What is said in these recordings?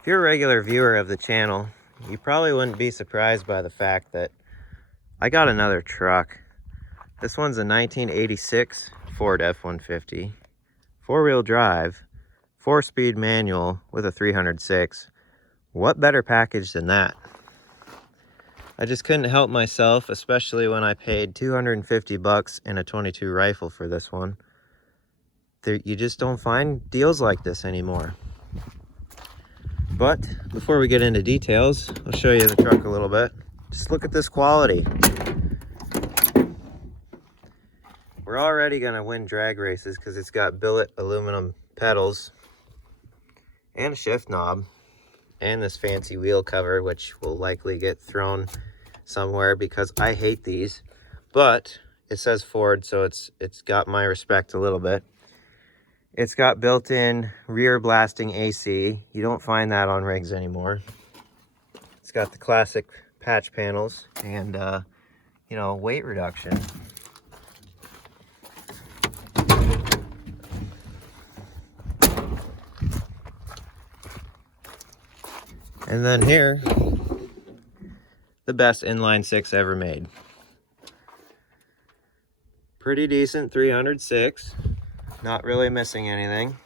If you're a regular viewer of the channel, you probably wouldn't be surprised by the fact that I got another truck. This one's a 1986 Ford F-150, four-wheel drive, 4-speed manual with a 306. What better package than that? I just couldn't help myself, especially when I paid $250 and a 22 rifle for this one. You just don't find deals like this anymore. But before we get into details, I'll show you the truck a little bit. Just look at this quality. We're already gonna win drag races because it's got billet aluminum pedals and a shift knob and this fancy wheel cover, which will likely get thrown somewhere because I hate these. But it says Ford, so it's got my respect a little bit. It's got built-in rear blasting AC. You don't find that on rigs anymore. It's got the classic patch panels and, you know, weight reduction. And then here, the best inline six ever made. Pretty decent 306. Not really missing anything.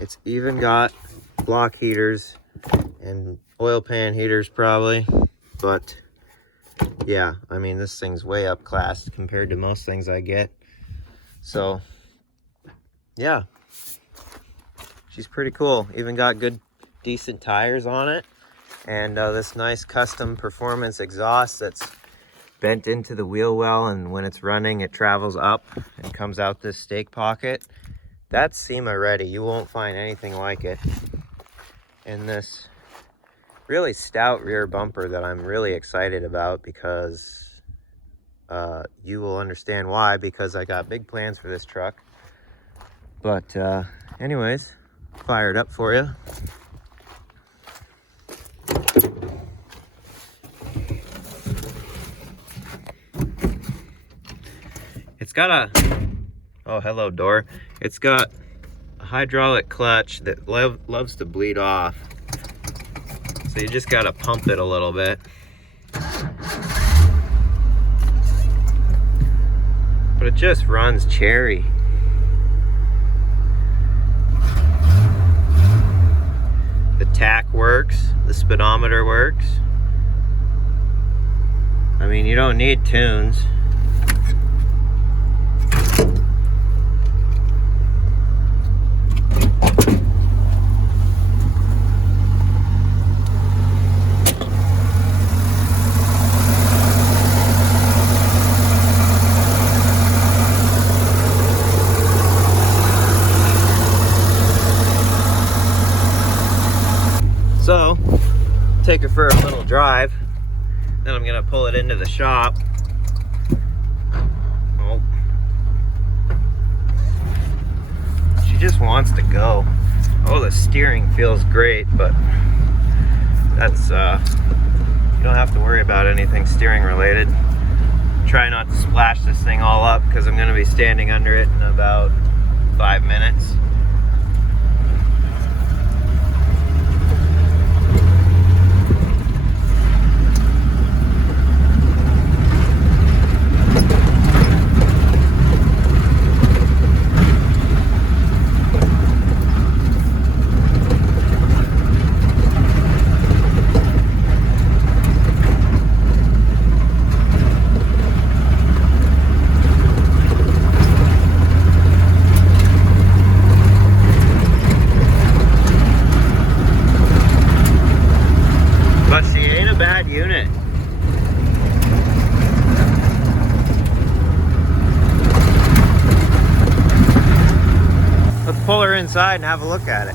It's even got block heaters and oil pan heaters probably, but yeah, I mean, this thing's way up class compared to most things I get. So yeah, she's pretty cool. Even got good decent tires on it, and this nice custom performance exhaust that's bent into the wheel well, and when it's running it travels up and comes out this stake pocket. That's SEMA ready. You won't find anything like it. And this really stout rear bumper that I'm really excited about, because you will understand why, because I got big plans for this truck. But anyways, fire it up for you. It's got a, oh hello door. It's got a hydraulic clutch that loves to bleed off. So you just gotta pump it a little bit. But it just runs cherry. The tach works, the speedometer works. I mean, you don't need tunes. So, take her for a little drive, then I'm gonna pull it into the shop. Oh. She just wants to go. Oh, the steering feels great, but that's, you don't have to worry about anything steering related. Try not to splash this thing all up because I'm gonna be standing under it in about 5 minutes. Unit. Let's pull her inside and have a look at it.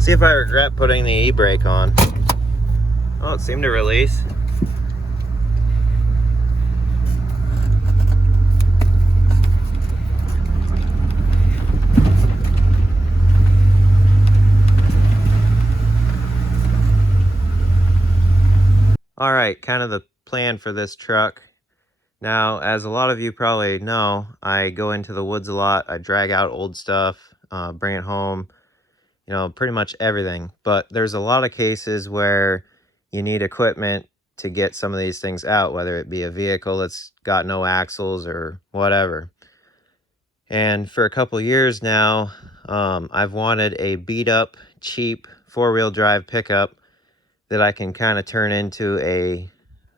See if I regret putting the e-brake on. Oh, it seemed to release. All right, kind of the plan for this truck. Now, as a lot of you probably know, I go into the woods a lot. I drag out old stuff, bring it home, you know, pretty much everything. But there's a lot of cases where you need equipment to get some of these things out, whether it be a vehicle that's got no axles or whatever. And for a couple years now, I've wanted a beat up, cheap 4-wheel drive pickup that I can kind of turn into a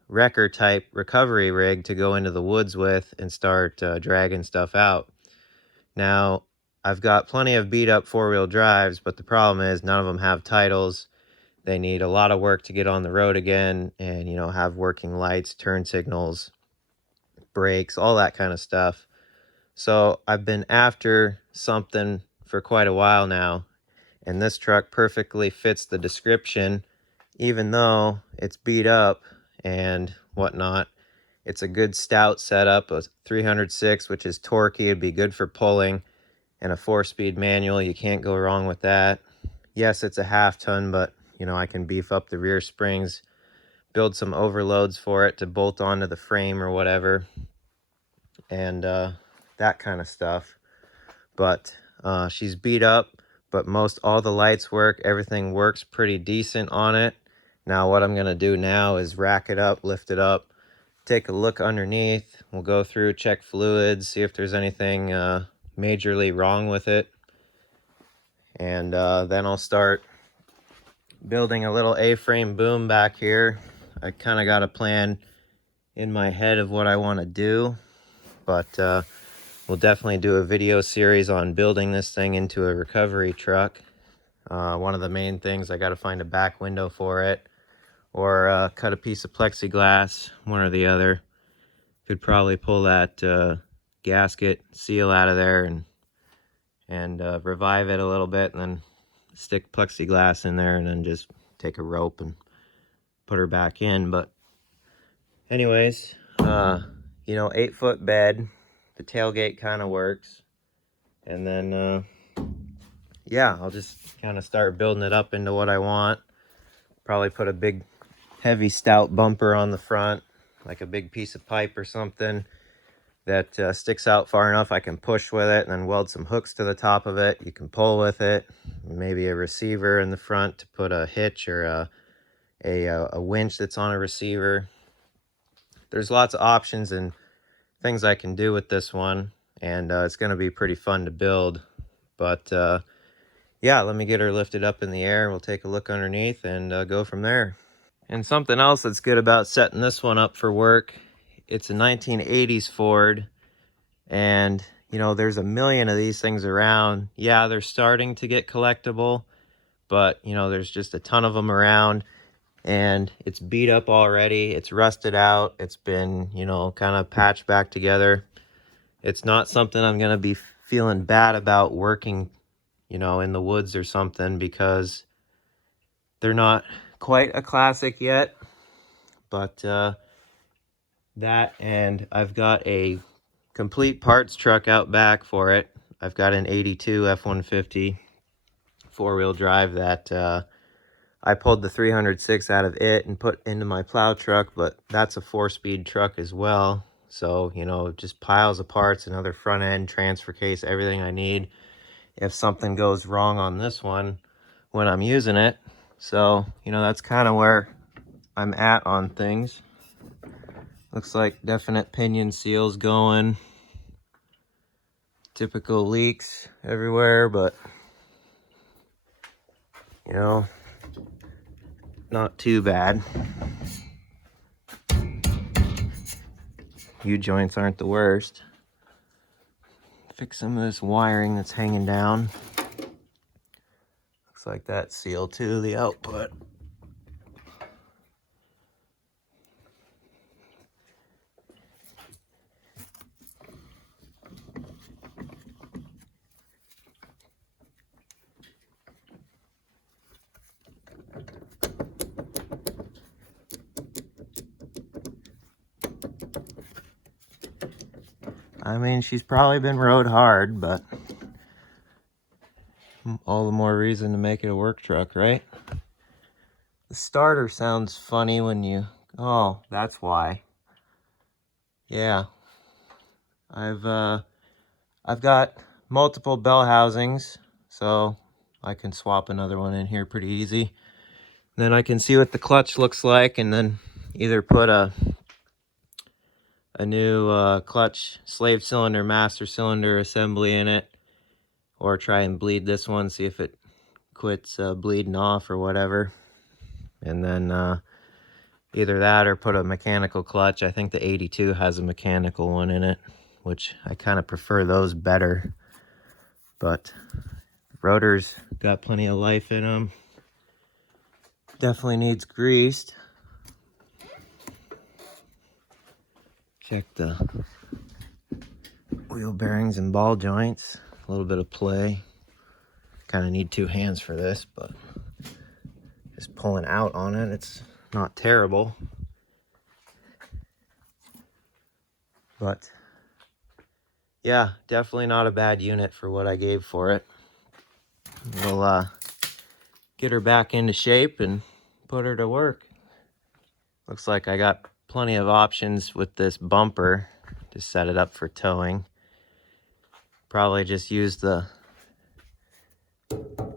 wrecker type recovery rig to go into the woods with and start dragging stuff out. Now, I've got plenty of beat up 4-wheel drives, but the problem is none of them have titles. They need a lot of work to get on the road again and, you know, have working lights, turn signals, brakes, all that kind of stuff. So I've been after something for quite a while now, and this truck perfectly fits the description, even though it's beat up and whatnot. It's a good stout setup, a 306, which is torquey. It'd be good for pulling, and a 4-speed manual. You can't go wrong with that. Yes, it's a half ton, but you know, I can beef up the rear springs, build some overloads for it to bolt onto the frame or whatever, and that kind of stuff. But she's beat up, but most all the lights work. Everything works pretty decent on it. Now what I'm gonna do now is rack it up, lift it up, take a look underneath. We'll go through, check fluids, see if there's anything majorly wrong with it, and then I'll start building a little A-frame boom back here. I kind of got a plan in my head of what I want to do, but we'll definitely do a video series on building this thing into a recovery truck. One of the main things, I got to find a back window for it, or cut a piece of plexiglass, one or the other. Could probably pull that gasket seal out of there and revive it a little bit, and then stick plexiglass in there, and then just take a rope and put her back in. But anyways, you know, 8-foot bed, the tailgate kind of works, and then yeah, I'll just kind of start building it up into what I want. Probably put a big heavy stout bumper on the front, like a big piece of pipe or something that sticks out far enough I can push with it, and then weld some hooks to the top of it. You can pull with it. Maybe a receiver in the front to put a hitch or a winch that's on a receiver. There's lots of options and things I can do with this one, and it's going to be pretty fun to build. But yeah, let me get her lifted up in the air. We'll take a look underneath and go from there. And something else that's good about setting this one up for work, it's a 1980s Ford, and you know, there's a million of these things around. Yeah, they're starting to get collectible, but you know, there's just a ton of them around, and it's beat up already. It's rusted out. It's been, you know, kind of patched back together. It's not something I'm going to be feeling bad about working, you know, in the woods or something, because they're not quite a classic yet. But that, and I've got a complete parts truck out back for it. I've got an 82 F150 4-wheel drive that I pulled the 306 out of it and put into my plow truck, but that's a 4-speed truck as well. So, you know, just piles of parts, another front end, transfer case, everything I need if something goes wrong on this one when I'm using it. So, you know, that's kind of where I'm at on things. Looks like definite pinion seals going. Typical leaks everywhere, but, you know, not too bad. U-joints aren't the worst. Fix some of this wiring that's hanging down. Looks like that seal too, the output. I mean, she's probably been rode hard, but all the more reason to make it a work truck, right? The starter sounds funny when you... Oh, that's why. yeah, I've got multiple bell housings, so I can swap another one in here pretty easy. Then I can see what the clutch looks like, and then either put a new clutch slave cylinder, master cylinder assembly in it, or try and bleed this one, see if it quits bleeding off or whatever. And then either that or put a mechanical clutch. I think the 82 has a mechanical one in it, which I kind of prefer those better. But rotors got plenty of life in them. Definitely needs greased. Check the wheel bearings and ball joints. A little bit of play. Kind of need two hands for this, but just pulling out on it, it's not terrible. But yeah, definitely not a bad unit for what I gave for it. We'll get her back into shape and put her to work. Looks like I got plenty of options with this bumper to set it up for towing. Probably just use the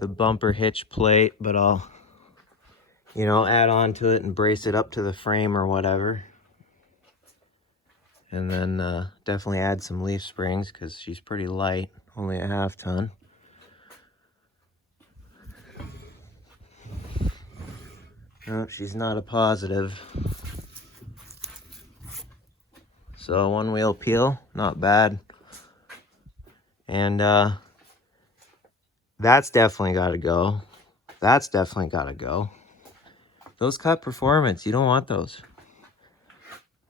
bumper hitch plate, but I'll, you know, add on to it and brace it up to the frame or whatever. And then definitely add some leaf springs because she's pretty light, only a half ton. Nope, she's not a positive. So one wheel peel, not bad. And that's definitely got to go. That's definitely got to go. Those cut performance, you don't want those.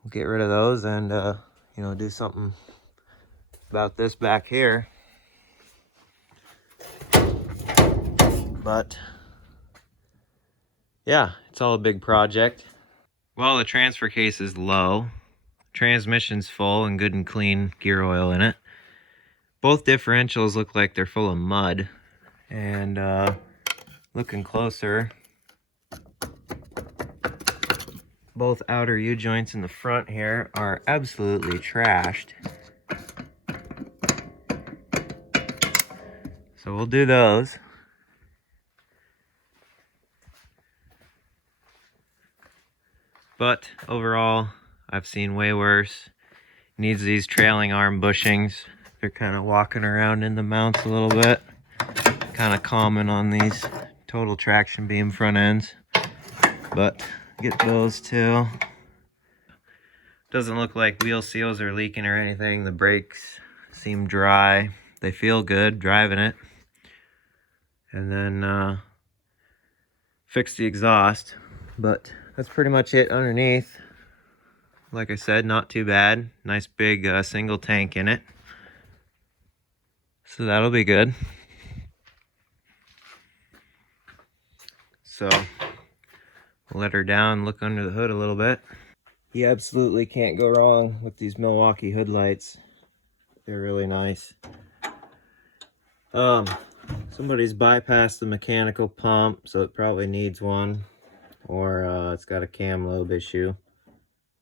We'll get rid of those and, you know, do something about this back here. But yeah, it's all a big project. Well, the transfer case is low. Transmission's full and good and clean gear oil in it. Both differentials look like they're full of mud. And looking closer, both outer U-joints in the front here are absolutely trashed. So we'll do those. But overall, I've seen way worse. Needs these trailing arm bushings. They're kind of walking around in the mounts a little bit. Kind of common on these total traction beam front ends. But get those too. Doesn't look like wheel seals are leaking or anything. The brakes seem dry. They feel good driving it. And then fix the exhaust. But that's pretty much it underneath. Like I said, not too bad. Nice big single tank in it. So that'll be good. So we'll let her down, look under the hood a little bit. You absolutely can't go wrong with these Milwaukee hood lights. They're really nice. Somebody's bypassed the mechanical pump, so it probably needs one. Or it's got a cam lobe issue.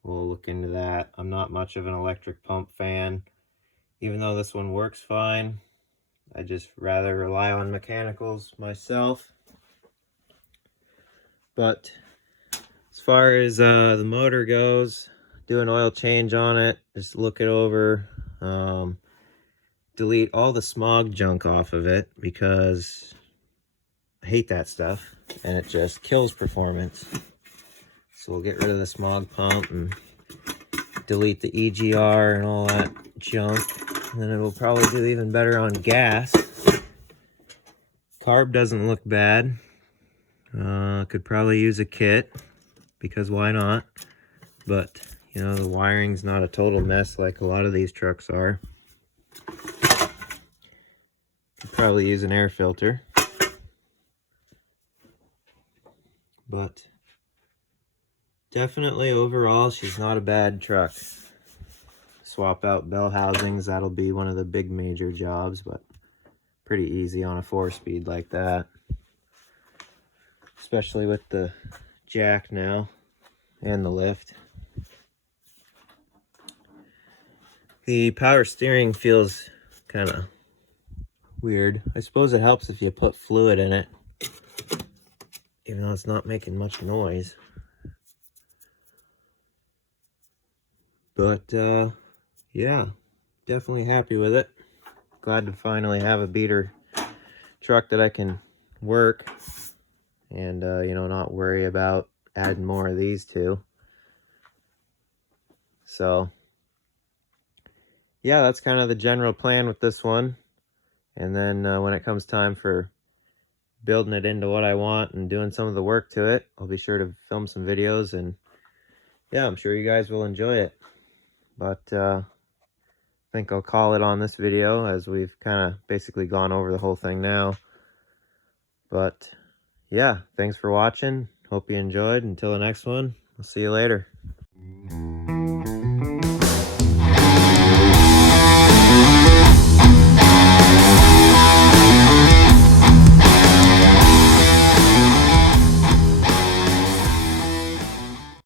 We'll look into that. I'm not much of an electric pump fan. Even though this one works fine, I just rather rely on mechanicals myself. But as far as the motor goes, do an oil change on it, just look it over, delete all the smog junk off of it because I hate that stuff and it just kills performance. So we'll get rid of the smog pump and delete the EGR and all that junk, and then it will probably do even better on gas. Carb doesn't look bad. Could probably use a kit because why not? But you know, the wiring's not a total mess like a lot of these trucks are. Could probably use an air filter. But definitely overall, she's not a bad truck. Swap out bell housings, that'll be one of the big major jobs, but pretty easy on a 4-speed like that. Especially with the jack now and the lift. The power steering feels kind of weird. I suppose it helps if you put fluid in it, even though it's not making much noise. But yeah, definitely happy with it. Glad to finally have a beater truck that I can work and you know, not worry about adding more of these to. So yeah, that's kind of the general plan with this one. And then when it comes time for building it into what I want and doing some of the work to it, I'll be sure to film some videos, and yeah, I'm sure you guys will enjoy it. But I think I'll call it on this video, as we've kind of basically gone over the whole thing now. But yeah, thanks for watching. Hope you enjoyed. Until the next one, I'll see you later.